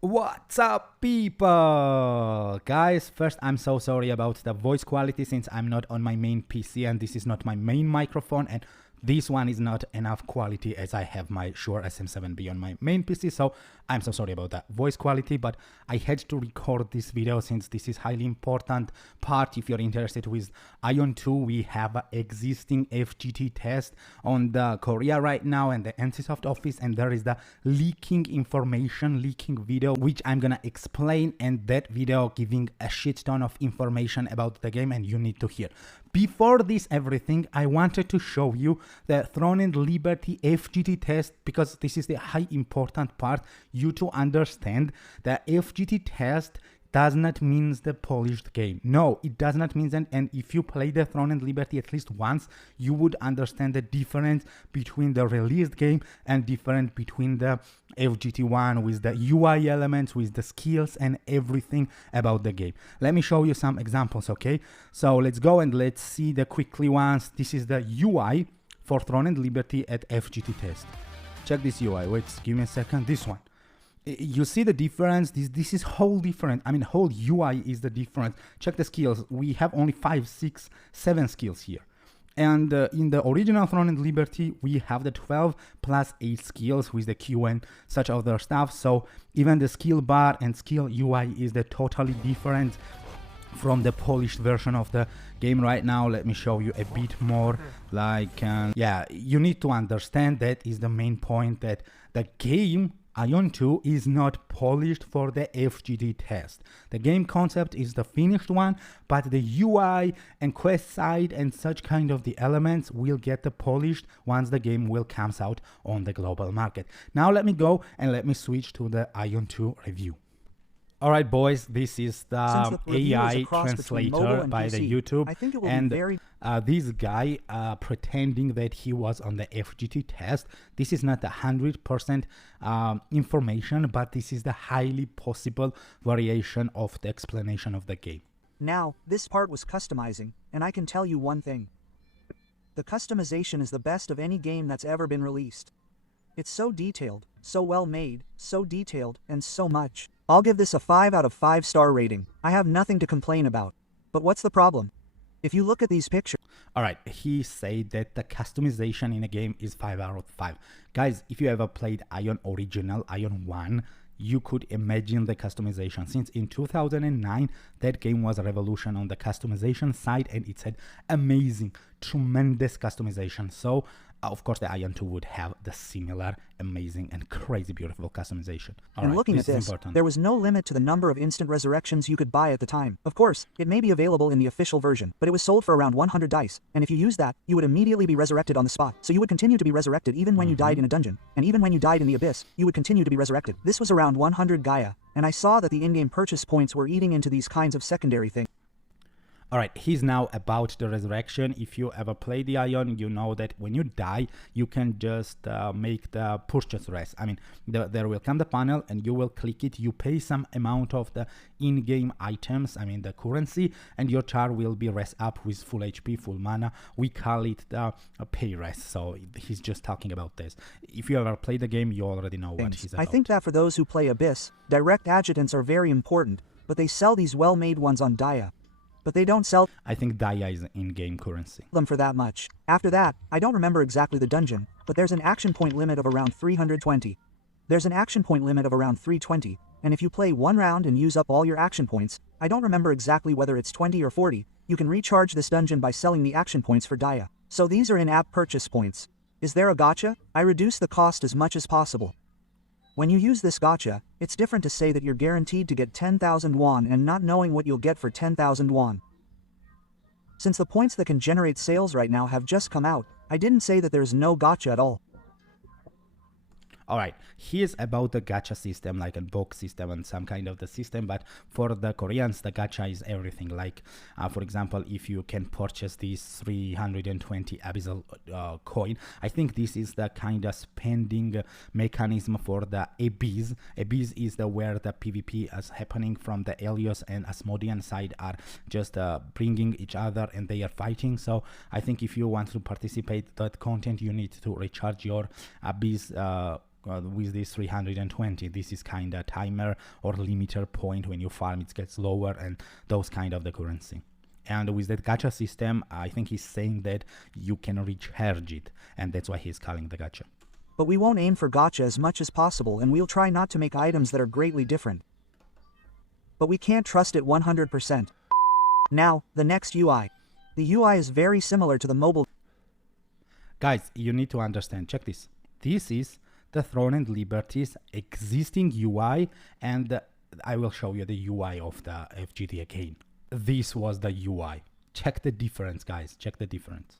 What's up, people? Guys, first I'm so sorry about the voice quality since I'm not on my main PC and this is not my main microphone, and this one is not enough quality as I have my Shure SM7B on my main PC, so I'm so sorry about that voice quality, but I had to record this video since this is highly important part. If you're interested with Aion 2, we have an existing FGT test on the Korea right now and the NCSoft office, and there is the leaking video which I'm gonna explain, and that video giving a shit ton of information about the game and you need to hear. Before this everything, I wanted to show you the Throne and Liberty FGT test because this is the high important part you to understand. The FGT test does not mean the polished game. No, it does not mean that, and if you play the Throne and Liberty at least once, you would understand the difference between the released game and different between the FGT one with the UI elements, with the skills and everything about the game. Let me show you some examples, okay? So let's go and let's see the quickly ones. This is the UI for Throne and Liberty at FGT test. Check this UI, wait, give me a second, this one. You see the difference. This is whole different. I mean, whole UI is the difference. Check the skills. We have only 5, 6, 7 skills here. And in the original Throne and Liberty, we have the 12 plus 8 skills with the Q and such other stuff. So even the skill bar and skill UI is the totally different from the polished version of the game right now. Let me show you a bit more. Like, yeah, you need to understand that is the main point, that the game Aion 2 is not polished for the FGT test. The game concept is the finished one, but the UI and quest side and such kind of the elements will get the polished once the game will comes out on the global market. Now let me go and let me switch to the Aion 2 review. Alright boys, this is the AI translator by the YouTube, and this guy pretending that he was on the FGT test. This is not 100% information, but this is the highly possible variation of the explanation of the game. Now, this part was customizing, and I can tell you one thing. The customization is the best of any game that's ever been released. It's so detailed, so well made, so detailed, and so much. I'll give this a 5 out of 5 star rating. I have nothing to complain about. But what's the problem? If you look at these pictures... Alright, he said that the customization in a game is 5 out of 5. Guys, if you ever played Aion original, Aion 1, you could imagine the customization. Since in 2009, that game was a revolution on the customization side, and it had amazing, tremendous customization. So, of course, the Aion 2 would have the similar, amazing, and crazy beautiful customization. And looking at this, there was no limit to the number of instant resurrections you could buy at the time. Of course, it may be available in the official version, but it was sold for around 100 dice, and if you use that, you would immediately be resurrected on the spot. So you would continue to be resurrected even when you died in a dungeon, and even when you died in the abyss, you would continue to be resurrected. This was around 100 Gaia, and I saw that the in-game purchase points were eating into these kinds of secondary things. Alright, he's now about the resurrection. If you ever play the Aion, you know that when you die, you can just make the purchase rest. I mean, there will come the panel and you will click it. You pay some amount of the in-game items, I mean the currency, and your char will be rest up with full HP, full mana. We call it the pay rest. So he's just talking about this. If you ever play the game, you already know what he's about. I think that for those who play Abyss, direct adjutants are very important, but they sell these well-made ones on Dia. But they don't sell... I think Dia is in-game currency. ...them for that much. After that, I don't remember exactly the dungeon, but there's an action point limit of around 320. There's an action point limit of around 320, and if you play one round and use up all your action points, I don't remember exactly whether it's 20 or 40, you can recharge this dungeon by selling the action points for Dia. So these are in-app purchase points. Is there a gacha? I reduce the cost as much as possible. When you use this gacha, it's different to say that you're guaranteed to get 10,000 won and not knowing what you'll get for 10,000 won. Since the points that can generate sales right now have just come out, I didn't say that there's no gacha at all. Alright, here's about the gacha system, like a box system and some kind of the system, but for the Koreans, the gacha is everything. Like, for example, if you can purchase this 320 abyssal coin, I think this is the kind of spending mechanism for the abyss. Abyss is the where the PvP is happening from the Helios and Asmodean side are just bringing each other and they are fighting. So I think if you want to participate that content, you need to recharge your abyss with this 320. This is kind of timer or limiter point. When you farm, it gets lower, and those kind of the currency. And with that gacha system, I think he's saying that you can recharge it, and that's why he's calling the gacha. But we won't aim for gacha as much as possible, and we'll try not to make items that are greatly different. But we can't trust it 100%. Now, the next UI. The UI is very similar to the mobile. Guys, you need to understand, check this. This is the Throne and Liberty's existing UI, and I will show you the UI of the FGT again. This was the UI. Check the difference, guys. Check the difference.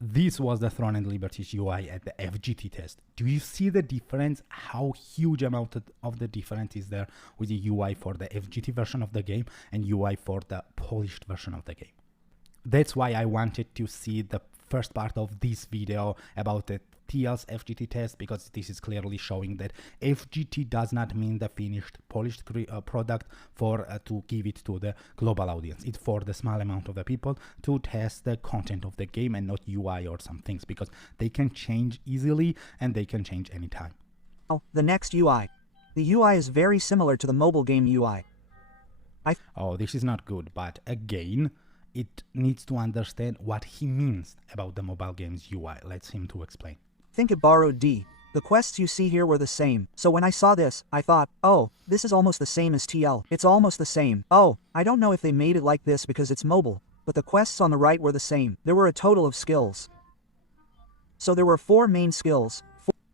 This was the Throne and Liberty's UI at the FGT test. Do you see the difference? How huge amount of the difference is there with the UI for the FGT version of the game and UI for the polished version of the game? That's why I wanted to see the first part of this video about the TL's FGT test, because this is clearly showing that FGT does not mean the finished polished product for to give it to the global audience. It's for the small amount of the people to test the content of the game and not UI or some things, because they can change easily and they can change anytime. Now, the next UI. The UI is very similar to the mobile game UI. Oh, this is not good, but again, it needs to understand what he means about the mobile game's UI. Let's him to explain. I think it borrowed D. The quests you see here were the same, so when I saw this, I thought, oh, this is almost the same as TL. It's almost the same. Oh, I don't know if they made it like this because it's mobile, but the quests on the right were the same. There were a total of skills. So there were 4 main skills.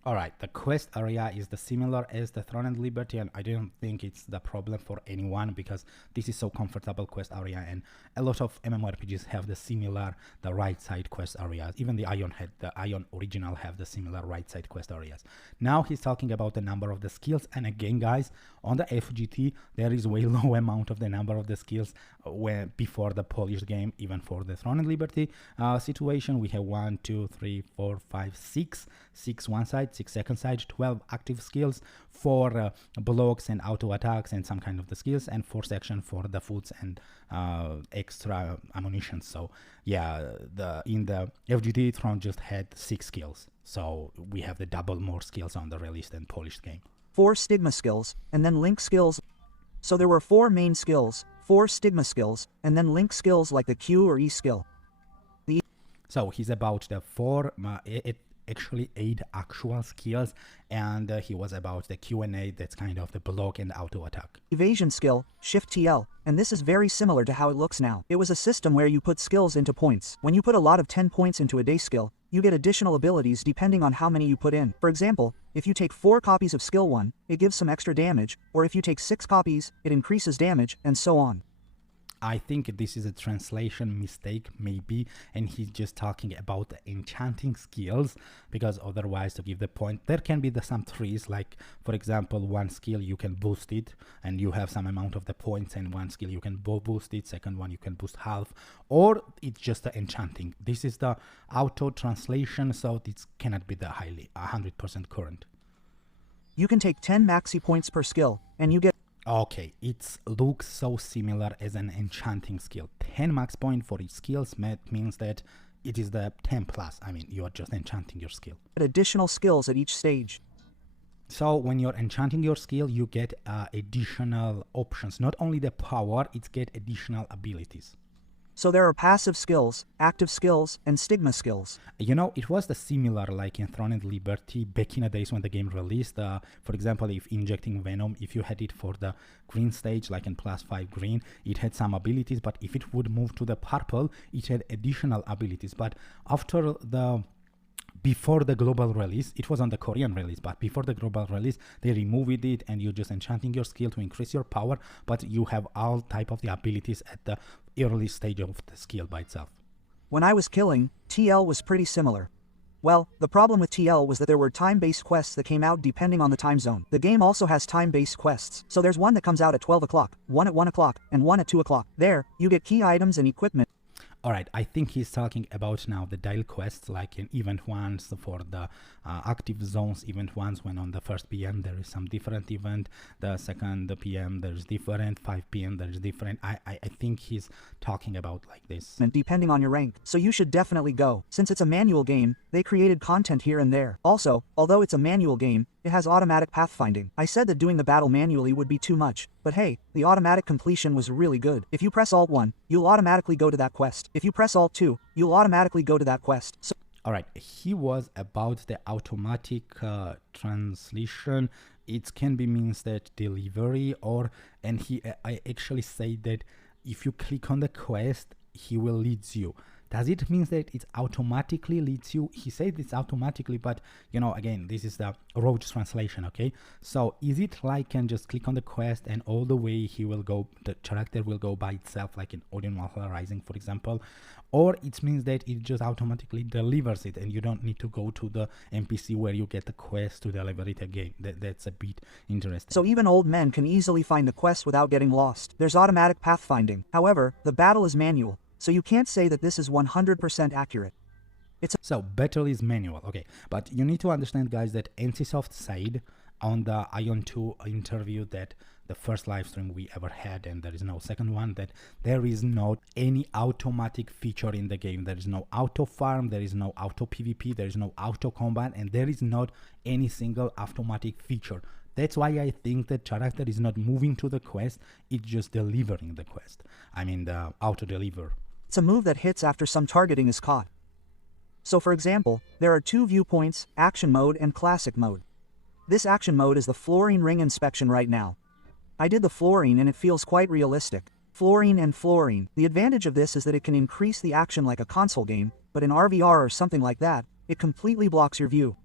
Alright, the quest area is the similar as the Throne and Liberty, and I don't think it's the problem for anyone because this is so comfortable quest area, and a lot of MMORPGs have the similar, the right side quest areas. Even the Aion original have the similar right side quest areas. Now he's talking about the number of the skills, and again guys, on the FGT there is way low amount of the number of the skills before the polished game. Even for the Throne and Liberty situation, we have 1, 2, 3, 4, 5, 6 one side, 6 second side, 12 active skills, 4 blocks and auto attacks and some kind of the skills, and 4 section for the foods and extra ammunition. So yeah, in the FGT, Throne just had 6 skills, so we have the double more skills on the released and polished game. 4 stigma skills, and then link skills. So there were 4 main skills, 4 stigma skills, and then link skills like the Q or E skill. So he's about the 4, actually 8 actual skills, and he was about the Q&A, that's kind of the block and auto attack. Evasion skill, Shift TL, and this is very similar to how it looks now. It was a system where you put skills into points. When you put a lot of 10 points into a day skill, you get additional abilities depending on how many you put in. For example, if you take 4 copies of skill 1, it gives some extra damage, or if you take 6 copies, it increases damage, and so on. I think this is a translation mistake maybe, and he's just talking about the enchanting skills, because otherwise to give the point there can be some trees, like for example one skill you can boost it and you have some amount of the points, and one skill you can boost it, second one you can boost half, or it's just the enchanting. This is the auto translation, so this cannot be the highly 100% current. You can take 10 maxi points per skill and you get. Okay, it looks so similar as an enchanting skill. 10 max point for each skills means that it is the 10 plus. I mean, you are just enchanting your skill. Additional skills at each stage. So when you're enchanting your skill, you get additional options. Not only the power, it get additional abilities. So there are passive skills, active skills, and stigma skills. You know, it was the similar like in Throne and Liberty back in the days when the game released. For example, if injecting Venom, if you had it for the green stage, like in +5 green, it had some abilities, but if it would move to the purple, it had additional abilities. But before the global release, it was on the Korean release, but before the global release, they removed it and you're just enchanting your skill to increase your power, but you have all type of the abilities at the early stage of the skill by itself. When I was killing, TL was pretty similar. Well, the problem with TL was that there were time-based quests that came out depending on the time zone. The game also has time-based quests, so there's one that comes out at 12 o'clock, one at 1 o'clock, and one at 2 o'clock. There, you get key items and equipment. Alright, I think he's talking about now the dial quests, like in event ones for the active zones, event ones when on the 1st PM there is some different event, the 2nd PM there's different, 5 PM there's different. I think he's talking about like this. And depending on your rank, so you should definitely go. Since it's a manual game, they created content here and there. Also, although it's a manual game, it has automatic pathfinding. I said that doing the battle manually would be too much, but hey, the automatic completion was really good. If you press Alt 1, you'll automatically go to that quest. If you press Alt 2, you'll automatically go to that quest. So Alright, he was about the automatic translation. It can be means that delivery, or and I actually say that if you click on the quest, he will lead you. Does it mean that it automatically leads you? He said it's automatically, but you know, again, this is the Roach translation, okay? So is it like can just click on the quest and all the way he will go, the character will go by itself, like in Odin Valhalla Rising, for example? Or it means that it just automatically delivers it and you don't need to go to the NPC where you get the quest to deliver it again. That's a bit interesting. So even old men can easily find the quest without getting lost. There's automatic pathfinding. However, the battle is manual. So you can't say that this is 100% accurate. So battle is manual, okay. But you need to understand, guys, that NCSoft said on the Aion 2 interview, that the first live stream we ever had, and there is no second one, that there is not any automatic feature in the game. There is no auto farm, there is no auto PvP, there is no auto combat, and there is not any single automatic feature. That's why I think the character is not moving to the quest, it's just delivering the quest. I mean the auto deliver. It's a move that hits after some targeting is caught. So for example, there are two viewpoints, action mode and classic mode. This action mode is the fluorine ring inspection right now. I did the fluorine and it feels quite realistic. Fluorine and fluorine. The advantage of this is that it can increase the action like a console game, but in RvR or something like that, it completely blocks your view.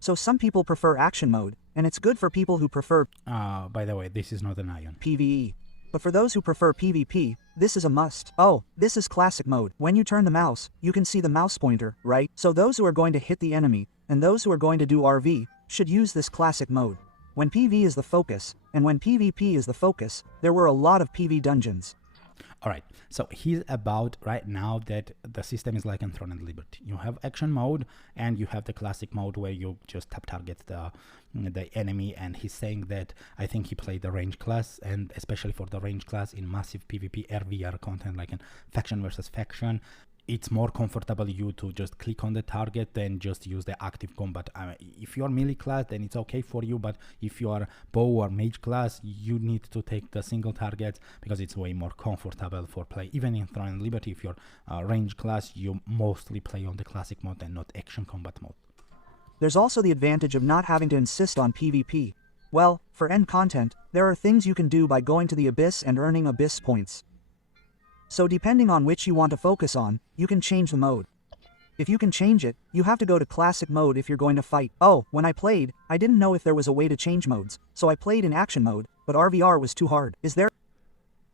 So some people prefer action mode, and it's good for people who prefer by the way, this is not an Aion. PvE. But for those who prefer PvP, this is a must. Oh, this is classic mode. When you turn the mouse, you can see the mouse pointer, right? So those who are going to hit the enemy, and those who are going to do RV, should use this classic mode. When PV is the focus, and when PvP is the focus, there were a lot of PVE Dungeons. Alright, so he's about right now that the system is like in Throne and Liberty. You have action mode and you have the classic mode where you just target the enemy, and he's saying that I think he played the range class, and especially for the range class in massive PvP RvR content like in faction versus faction, it's more comfortable you to just click on the target than just use the active combat. If you're melee class, then it's okay for you, but if you are bow or mage class, you need to take the single targets because it's way more comfortable for play. Even in Throne and Liberty, if you're range class, you mostly play on the classic mode and not action combat mode. There's also the advantage of not having to insist on PvP. Well, for end content, there are things you can do by going to the Abyss and earning Abyss points. So depending on which you want to focus on, you can change the mode. If you can change it, you have to go to classic mode if you're going to fight. Oh, when I played, I didn't know if there was a way to change modes, so I played in action mode, but RvR was too hard. Is there?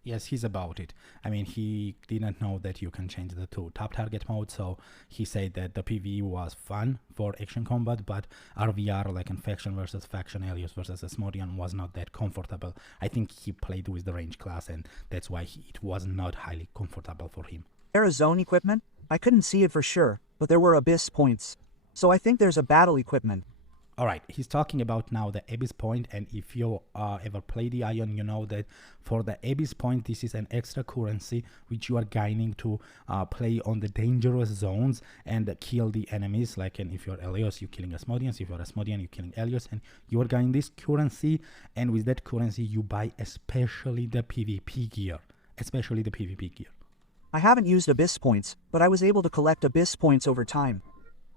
Yes, he's about it. I mean, he didn't know that you can change the two top target mode, so he said that the PvE was fun for action combat, but RvR, like in faction versus faction, Elios versus Asmodean, was not that comfortable. I think he played with the range class, and that's why it was not highly comfortable for him. There a zone equipment? I couldn't see it for sure, but there were Abyss points. So I think there's a battle equipment. Alright, he's talking about now the Abyss Point, and if you ever play the Aion, you know that for the Abyss Point, this is an extra currency which you are gaining to play on the dangerous zones and kill the enemies. Like if you're Elios, you're killing Asmodeans. If you're Asmodean, you're killing Elios, and you are gaining this currency, and with that currency you buy especially the PvP gear. Especially the PvP gear. I haven't used Abyss points, but I was able to collect Abyss points over time.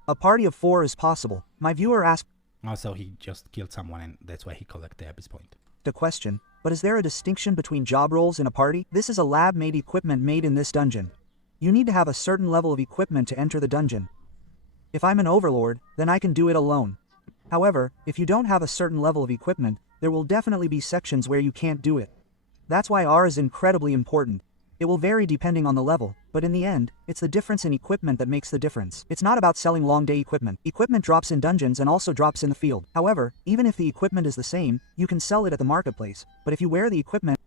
A party of 4 is possible. My viewer asked. Also, he just killed someone, and that's why he collected the Abyss Point. The question, but is there a distinction between job roles in a party? This is a lab-made equipment made in this dungeon. You need to have a certain level of equipment to enter the dungeon. If I'm an overlord, then I can do it alone. However, if you don't have a certain level of equipment, there will definitely be sections where you can't do it. That's why R is incredibly important. It will vary depending on the level, but in the end, it's the difference in equipment that makes the difference. It's not about selling long day equipment. Equipment drops in dungeons and also drops in the field. However, even if the equipment is the same, you can sell it at the marketplace. But if you wear the equipment...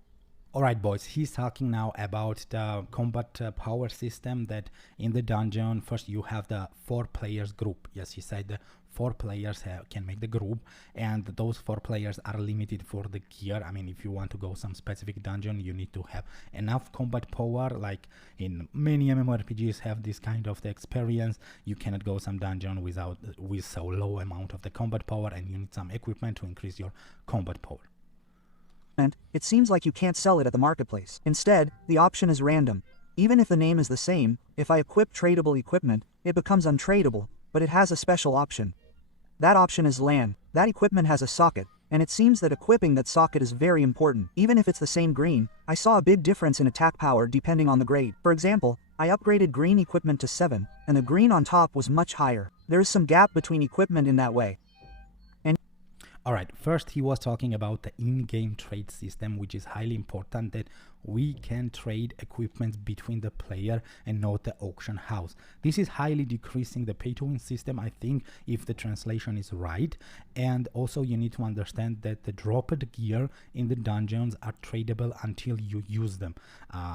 Alright boys, he's talking now about the combat power system, that in the dungeon, first you have the 4 players group. Yes, he said the 4 players can make the group, and those 4 players are limited for the gear. I mean, if you want to go some specific dungeon, you need to have enough combat power. Like in many MMORPGs have this kind of the experience. You cannot go some dungeon with so low amount of the combat power, and you need some equipment to increase your combat power. It seems like you can't sell it at the marketplace. Instead, the option is random. Even if the name is the same, if I equip tradable equipment, it becomes untradeable, but it has a special option. That option is LAN. That equipment has a socket, and it seems that equipping that socket is very important. Even if it's the same green, I saw a big difference in attack power depending on the grade. For example, I upgraded green equipment to 7, and the green on top was much higher. There is some gap between equipment in that way. Alright, first he was talking about the in-game trade system, which is highly important, that we can trade equipment between the player and not the auction house. This is highly decreasing the pay-to-win system, I think, if the translation is right. And also you need to understand that the dropped gear in the dungeons are tradable until you use them.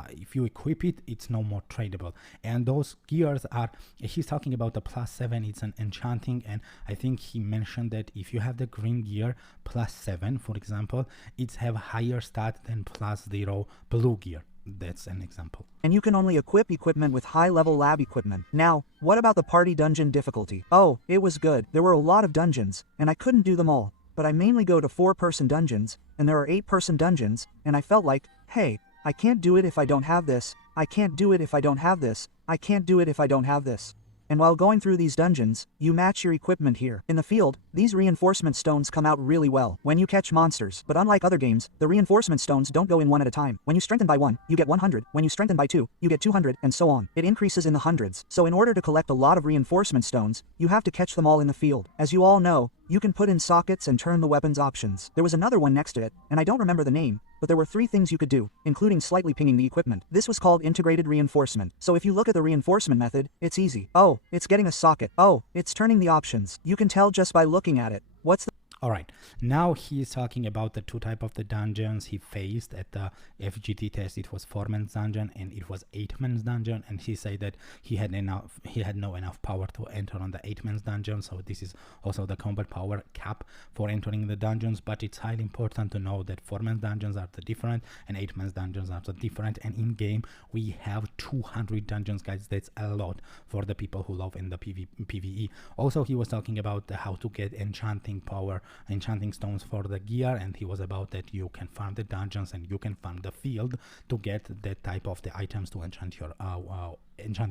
If you equip it, it's no more tradable. And those gears are, he's talking about the +7, it's an enchanting, and I think he mentioned that if you have the green gear +7, for example, it's have higher stat than +0 blue gear. That's an example. And you can only equip equipment with high-level lab equipment. Now, what about the party dungeon difficulty? Oh, it was good. There were a lot of dungeons, and I couldn't do them all. But I mainly go to 4-person dungeons, and there are 8-person dungeons, and I felt like, hey, I can't do it if I don't have this. I can't do it if I don't have this. I can't do it if I don't have this. And while going through these dungeons, you match your equipment here. In the field, these reinforcement stones come out really well when you catch monsters, but unlike other games, the reinforcement stones don't go in one at a time. When you strengthen by 1, you get 100, when you strengthen by 2, you get 200, and so on. It increases in the hundreds. So in order to collect a lot of reinforcement stones, you have to catch them all in the field. As you all know, you can put in sockets and turn the weapons options. There was another one next to it, and I don't remember the name, but there were 3 things you could do, including slightly pinging the equipment. This was called integrated reinforcement. So if you look at the reinforcement method, it's easy. Oh, it's getting a socket. Oh, it's turning the options. You can tell just by looking at it. What's the Alright, now he is talking about the 2 type of the dungeons he faced at the FGT test. It was 4-man's dungeon and it was 8-man's dungeon, and he said that he had no enough power to enter on the 8-man's dungeon, so this is also the combat power cap for entering the dungeons. But it's highly important to know that 4-man's dungeons are the different and 8-man's dungeons are the different, and in game we have 200 dungeons, guys. That's a lot for the people who love in the PvE. Also, he was talking about how to get enchanting power, enchanting stones for the gear, and he was about that you can farm the dungeons and you can farm the field to get that type of the items to enchant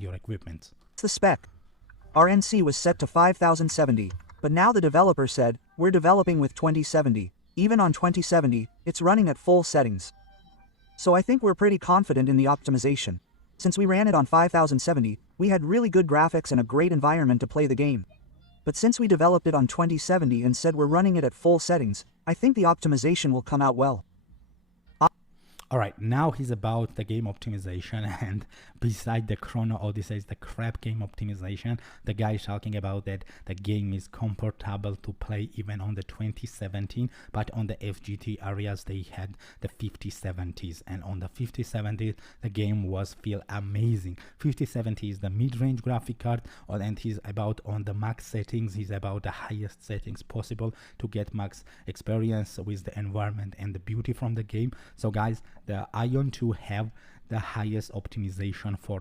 your equipment. the spec? Our NC was set to 5070, but now the developer said, we're developing with 2070. Even on 2070, it's running at full settings. So I think we're pretty confident in the optimization. Since we ran it on 5070, we had really good graphics and a great environment to play the game. But since we developed it on 2070 and said we're running it at full settings, I think the optimization will come out well. Alright, now he's about the game optimization, and beside the Chrono Odyssey, the crap game optimization, the guy is talking about that the game is comfortable to play even on the 2017, but on the FGT areas they had the 5070s, and on the 5070s the game was feel amazing. 5070 is the mid-range graphic card, and he's about on the max settings, he's about the highest settings possible to get max experience with the environment and the beauty from the game. So guys, the Aion 2 have the highest optimization for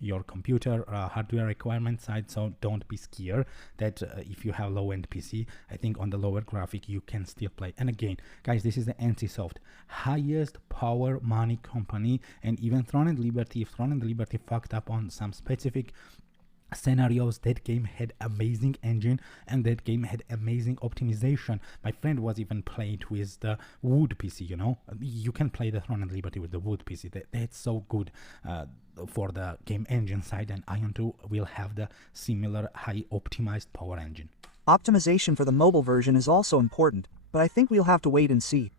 your computer hardware requirement side, so don't be scared that if you have low-end PC, I think on the lower graphic you can still play. And again, guys, this is the NCSoft, highest power money company, and even Throne and Liberty, if Throne and Liberty fucked up on some specific scenarios, that game had amazing engine and that game had amazing optimization. My friend was even played with the wood PC, you know, you can play the Throne and Liberty with the wood PC. That's so good for the game engine side, and Aion 2 will have the similar high optimized power engine. Optimization for the mobile version is also important, but I think we'll have to wait and see.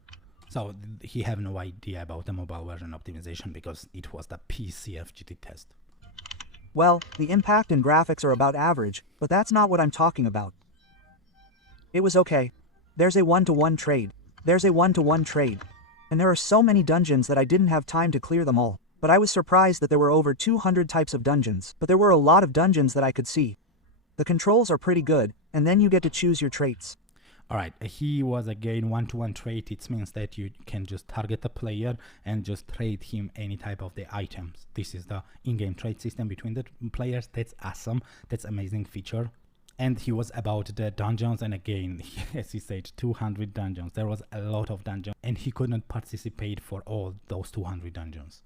So he have no idea about the mobile version optimization because it was the PC FGT test. Well, the impact and graphics are about average, but that's not what I'm talking about. It was okay. There's a 1-to-1 trade. There's a 1-to-1 trade. And there are so many dungeons that I didn't have time to clear them all. But I was surprised that there were over 200 types of dungeons. But there were a lot of dungeons that I could see. The controls are pretty good, and then you get to choose your traits. Alright, he was again one-to-one trait. It means that you can just target the player and just trade him any type of the items. This is the in-game trade system between the players. That's awesome. That's amazing feature. And he was about the dungeons, and again, as he said, 200 dungeons. There was a lot of dungeons, and he couldn't participate for all those 200 dungeons.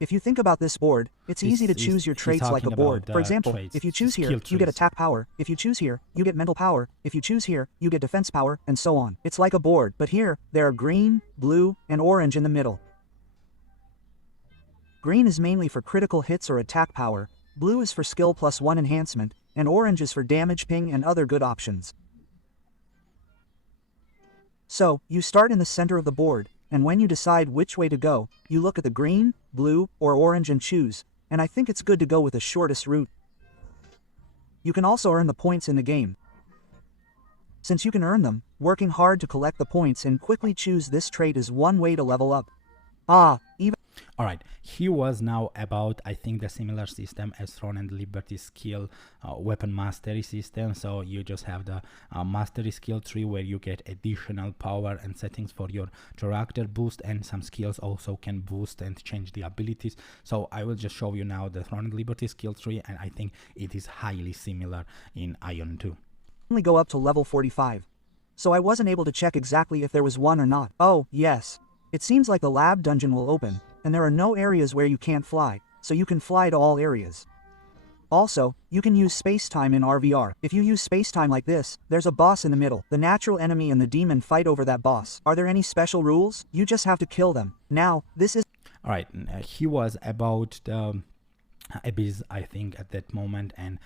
If you think about this board, it's easy to choose your traits like a board. For example, if you choose here, you get attack power. If you choose here, you get mental power. If you choose here, you get defense power, and so on. It's like a board, but here, there are green, blue, and orange in the middle. Green is mainly for critical hits or attack power, blue is for skill +1 enhancement, and orange is for damage ping and other good options. So, you start in the center of the board, and when you decide which way to go, you look at the green, blue, or orange and choose, and I think it's good to go with the shortest route. You can also earn the points in the game. Since you can earn them, working hard to collect the points and quickly choose this trait is one way to level up. Alright, he was now about, I think, the similar system as Throne and Liberty skill weapon mastery system. So you just have the mastery skill tree where you get additional power and settings for your character boost, and some skills also can boost and change the abilities. So I will just show you now the Throne and Liberty skill tree, and I think it is highly similar in Aion 2. Only go up to level 45. So I wasn't able to check exactly if there was one or not. Oh, yes. It seems like the lab dungeon will open, and there are no areas where you can't fly, so you can fly to all areas. Also, you can use space-time in RvR. If you use space-time like this, there's a boss in the middle. The natural enemy and the demon fight over that boss. Are there any special rules? You just have to kill them. Now, this is... Alright, he was about the abyss, I think, at that moment, and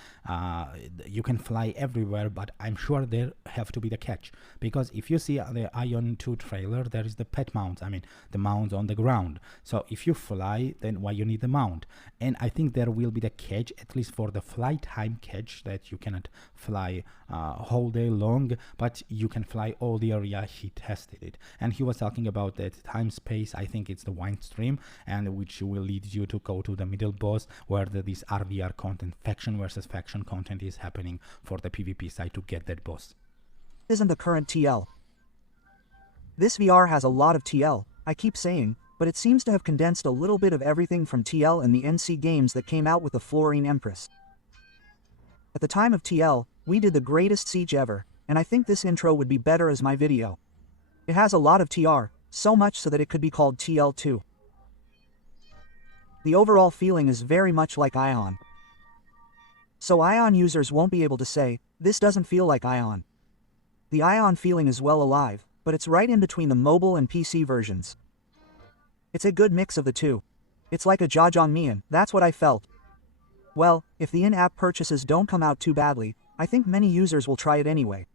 you can fly everywhere, but I'm sure there have to be the catch, because if you see the Aion 2 trailer, there is the pet mounts, I mean the mounts on the ground. So if you fly, then why you need the mount? And I think there will be the catch, at least for the flight time catch, that you cannot fly whole day long, but you can fly all the area. He tested it, and he was talking about that time space, I think it's the wind stream, and which will lead you to go to the middle boss, where this RvR content, faction versus faction content, is happening for the PvP side to get that boss. Isn't the current TL. This VR has a lot of TL, I keep saying, but it seems to have condensed a little bit of everything from TL and the NC games that came out with the Florine Empress. At the time of TL, we did the greatest siege ever, and I think this intro would be better as my video. It has a lot of TR, so much so that it could be called TL2. The overall feeling is very much like Aion. So Aion users won't be able to say, this doesn't feel like Aion. The Aion feeling is well alive, but it's right in between the mobile and PC versions. It's a good mix of the two. It's like a Jajangmyeon, that's what I felt. Well, if the in-app purchases don't come out too badly, I think many users will try it anyway.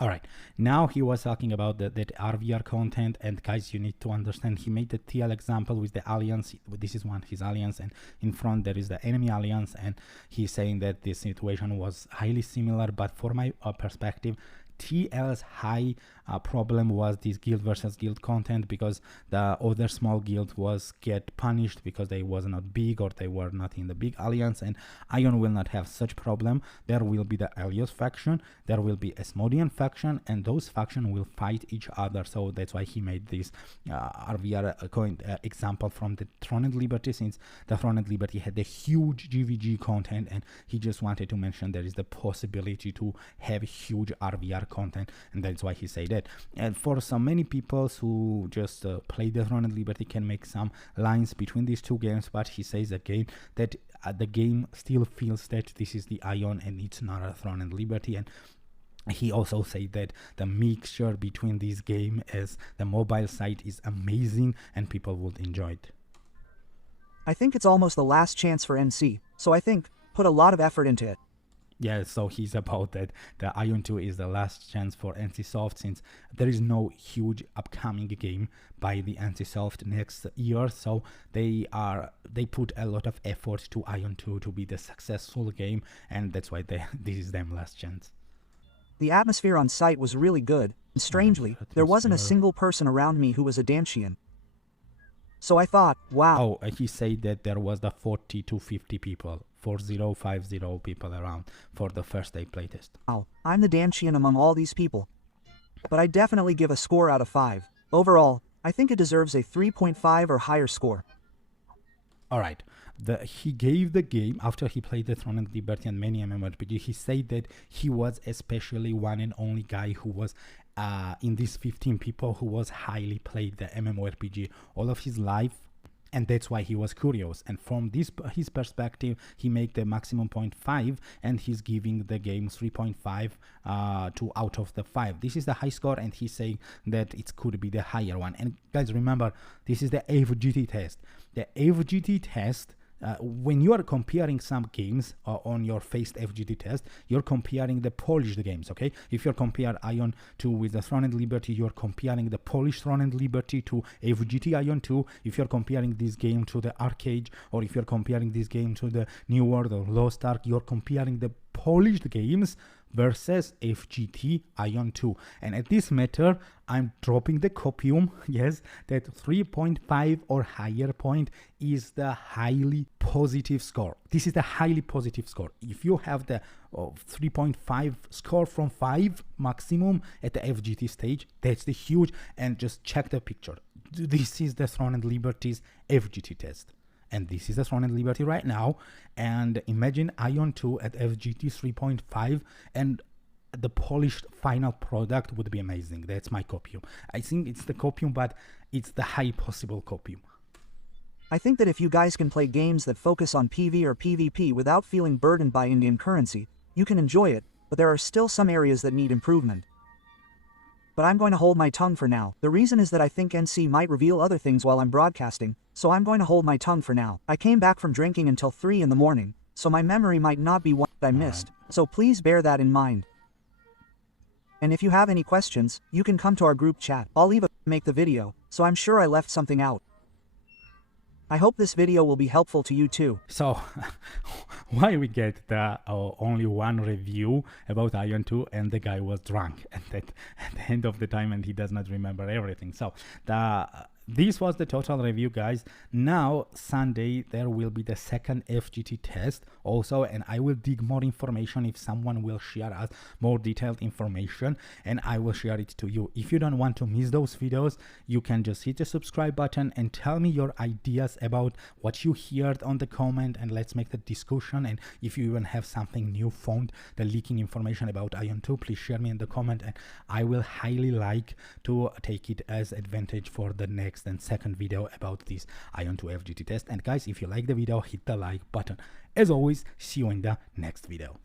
Alright, now he was talking about that RvR content, and guys, you need to understand, he made the TL example with the alliance. This is his alliance, and in front there is the enemy alliance, and he's saying that this situation was highly similar, but for my perspective, TL's high problem was this guild versus guild content, because the other small guild was get punished because they was not big or they were not in the big alliance, and Aion will not have such problem. There will be the Elios faction, there will be Asmodean faction, and those faction will fight each other. So that's why he made this RvR example from the Throne and Liberty, since the Throne and Liberty had the huge GVG content, and he just wanted to mention there is the possibility to have huge RvR content, and that's why he said that. And for so many people who just play the Throne and Liberty can make some lines between these two games, but he says again that the game still feels that this is the Aion and it's not a Throne and Liberty. And he also said that the mixture between these games as the mobile side is amazing and people would enjoy it. I think it's almost the last chance for NC, so I think put a lot of effort into it. Yeah, so he's about that the Aion 2 is the last chance for NCSoft, since there is no huge upcoming game by the NCSoft next year, so they put a lot of effort to Aion 2 to be the successful game, and that's why this is their last chance. The atmosphere on site was really good, and strangely, there wasn't a single person around me who was a Danshian. So I thought, wow. Oh, he said that there was the 40 to 50 people, 4050 people around for the first day playtest. Wow, I'm the Danchian among all these people. But I definitely give a score out of 5. Overall, I think it deserves a 3.5 or higher score. Alright, he gave the game, after he played the Throne and Liberty and many MMORPG, he said that he was especially one and only guy who was in these 15 people who was highly played the MMORPG all of his life, and that's why he was curious. And from his perspective, he made the maximum 0.5, and he's giving the game 3.5 to out of the 5. This is the high score, and he's saying that it could be the higher one. And guys, remember, this is the FGT test. The FGT test, when you are comparing some games on your faced FGT test, you're comparing the polished games, okay? If you compare Aion 2 with the Throne and Liberty, you're comparing the polished Throne and Liberty to FGT Aion 2. If you're comparing this game to the Arcade, or if you're comparing this game to the New World or Lost Ark, you're comparing the polished games versus FGT Aion 2. And at this matter, I'm dropping the copium. Yes, that 3.5 or higher point is the highly positive score. This is the highly positive score. If you have the 3.5 score from 5 maximum at the FGT stage, that's the huge. And just check the picture. This is the Throne and Liberty's FGT test. And this is the Throne and Liberty right now. And imagine Aion 2 at FGT 3.5, and the polished final product would be amazing. That's my copium. I think it's the copium, but it's the high possible copium. I think that if you guys can play games that focus on PV or PvP without feeling burdened by Indian currency, you can enjoy it, but there are still some areas that need improvement. But I'm going to hold my tongue for now. The reason is that I think NC might reveal other things while I'm broadcasting, so I'm going to hold my tongue for now. I came back from drinking until 3 in the morning, so my memory might not be what I missed, so please bear that in mind. And if you have any questions, you can come to our group chat. I'll leave a make the video, so I'm sure I left something out. I hope this video will be helpful to you too. So, why we get the only one review about Aion 2 and the guy was drunk at the end of the time and he does not remember everything. So, this was the total review, guys. Now, Sunday, there will be the second FGT test also, and I will dig more information if someone will share us more detailed information, and I will share it to you. If you don't want to miss those videos, you can just hit the subscribe button and tell me your ideas about what you heard on the comment, and let's make the discussion. And if you even have something new found, the leaking information about Aion 2, please share me in the comment, and I will highly like to take it as advantage for the next and second video about this Aion 2 FGT test. And guys, if you like the video, hit the like button. As always, see you in the next video.